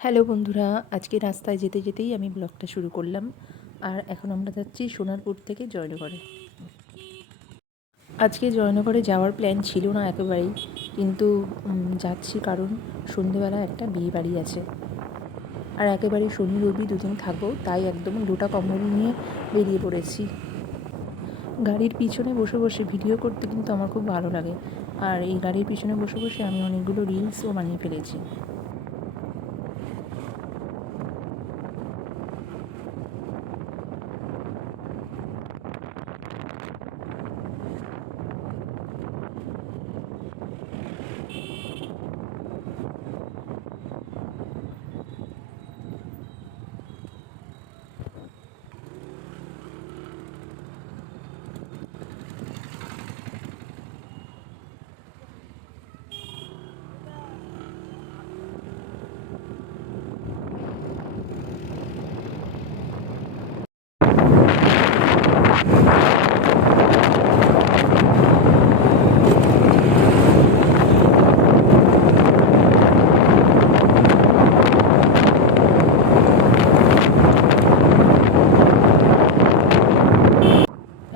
Hello বন্ধুরা, আজকে রাস্তায় যেতে যেতেই আমি ব্লগটা শুরু করলাম। আর এখন আমরা যাচ্ছি সোনারপুর থেকে জয়নগরে। আজকে জয়নগরে যাওয়ার প্ল্যান ছিল না একেবারেই, কিন্তু যাচ্ছি কারণ সন্ধেবেলা একটা বিয়ে বাড়ি আছে। আর একেবারে শনি রবি দুদিন থাকবো, তাই একদম লোটা কম্বল নিয়ে বেরিয়ে পড়েছি। গাড়ির পিছনে বসে বসে ভিডিও করতে কিন্তু আমার খুব ভালো লাগে। আর এই গাড়ির পিছনে বসে বসে আমি অনেকগুলো রিলসও বানিয়ে ফেলেছি।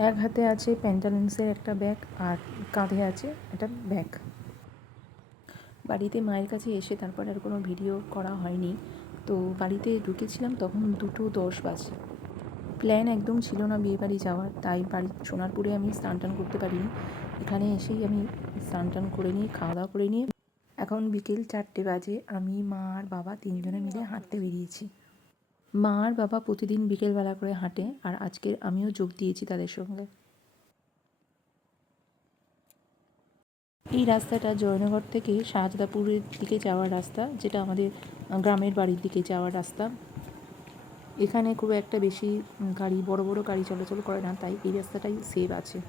এক হাতে আছে প্যান্টালুন্সের একটা ব্যাগ, আর কাঁধে আছে একটা ব্যাগ। বাড়িতে মায়ের কাছে এসে তারপর আর কোনো ভিডিও করা হয়নি। তো বাড়িতে ঢুকেছিলাম তখন 2:10 বাজে। প্ল্যান একদম ছিল না বিয়েবাড়ি যাওয়ার, তাই বাড়ি সোনারপুরে আমি স্নান টান করতে পারিনি। এখানে এসেই আমি স্নান টান করে নিয়ে খাওয়া দাওয়া করে নিয়ে এখন বিকেল 4টে বাজে। আমি মা আর বাবা তিনজনে মিলে হাঁটতে বেরিয়েছি। মা আর বাবা প্রতিদিন বিকেলবেলা করে হাঁটে, আর আজকে আমিও যোগ দিয়েছি তাদের সঙ্গে। এই রাস্তাটা জয়নগর থেকে শাহজাদাপুরের দিকে যাওয়ার রাস্তা, যেটা আমাদের গ্রামের বাড়ির দিকে যাওয়ার রাস্তা। এখানে খুব একটা বেশি গাড়ি, বড় বড় গাড়ি চলাচল করে না, তাই এই রাস্তাটাই সেভ আছে।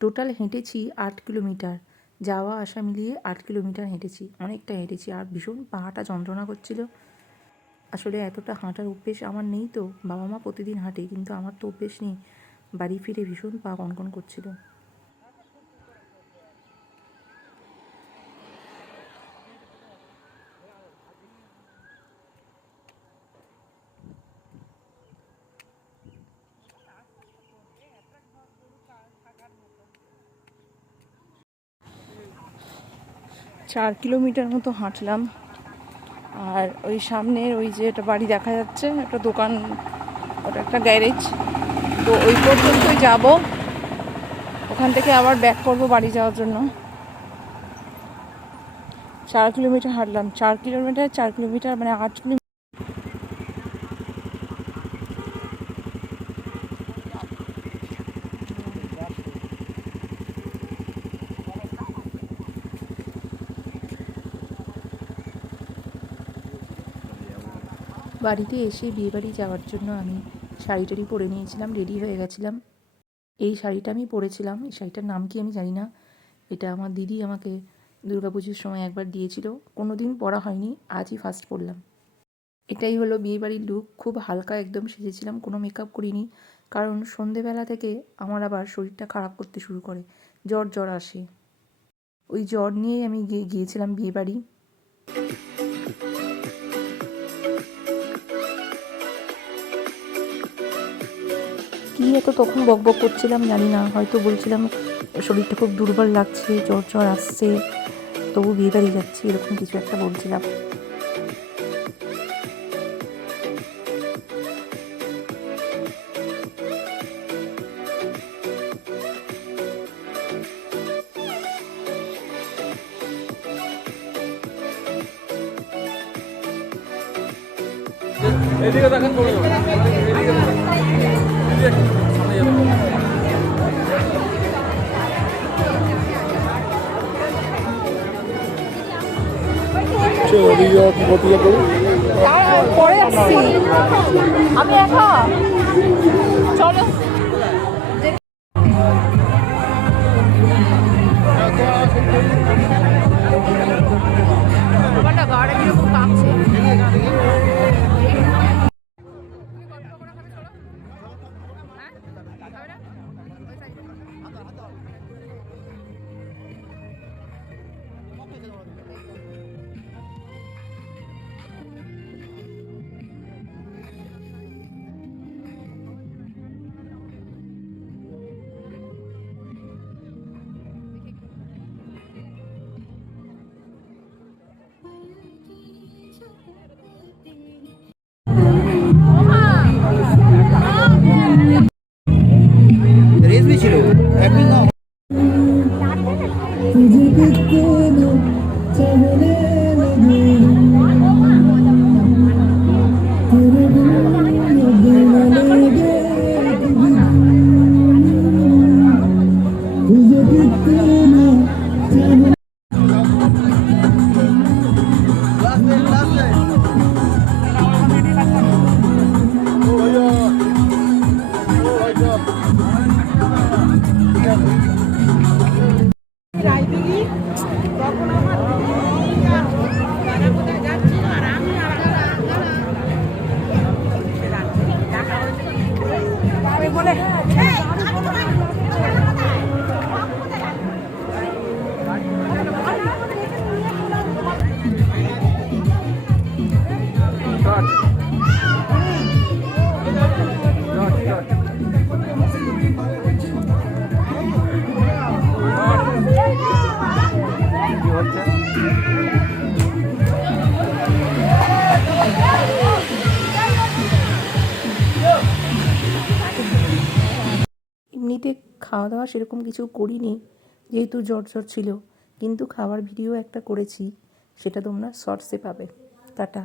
টোটাল হেঁটেছি 8 কিলোমিটার, যাওয়া আসা মিলিয়ে 8 কিলোমিটার হেঁটেছি। অনেকটা হেঁটেছি, আর ভীষণ পাহাটা যন্ত্রণা করছিল। আসলে এতটা হাঁটার অভ্যেস আমার নেই, তো বাবা মা প্রতিদিন হাঁটে, কিন্তু আমার তো অভ্যেস নেই। বাড়ি ফিরে ভীষণ পা কনকন করছিল। 4 কিলোমিটার মতো হাঁটলাম। আর ওই সামনের ওই যে একটা বাড়ি দেখা যাচ্ছে, একটা দোকান, ওটা একটা গ্যারেজ। তো ওই পর্যন্তই যাব, ওখান থেকে আবার ব্যাক করবো বাড়ি যাওয়ার জন্য। 4 কিলোমিটার হাঁটলাম, 4 কিলোমিটার মানে 8 কিলোমিটার। বাড়িতে এসে বিয়েবাড়ি যাওয়ার জন্য আমি শাড়ি টাড়ি পরে নিয়েছিলাম, রেডি হয়ে গেছিলাম। এই শাড়িটা আমি পরেছিলাম, এই শাড়িটার নাম কি আমি জানি না। এটা আমার দিদি আমাকে দুর্গাপুজোর সময় একবার দিয়েছিল, কোনো দিন পরা হয়নি, আজই ফার্স্ট পরলাম। এটাই হলো বিয়েবাড়ির লুক। খুব হালকা একদম সেজেছিলাম, কোনো মেকআপ করিনি, কারণ সন্ধেবেলা থেকে আমার আবার শরীরটা খারাপ করতে শুরু করে, জ্বর জ্বর আসে। ওই জ্বর নিয়েই আমি গিয়েছিলাম বিয়েবাড়ি। কী এত তখন বকবক করছিলাম জানি না, হয়তো বলছিলাম শরীরটা খুব দুর্বল লাগছে, জ্বর জ্বর আসছে, তবু বিয়েবাড়ি যাচ্ছি, এরকম কিছু একটা বলছিলাম। এদিকে দেখেন, পরে আসছি আমি একা, চলো। এমনিতে খাওয়া দাওয়া সেরকম কিছু করিনি, যেহেতু জ্বর জ্বর ছিল, কিন্তু খাওয়ার ভিডিও একটা করেছি, সেটা তোমরা শর্টসে পাবে। টাটা।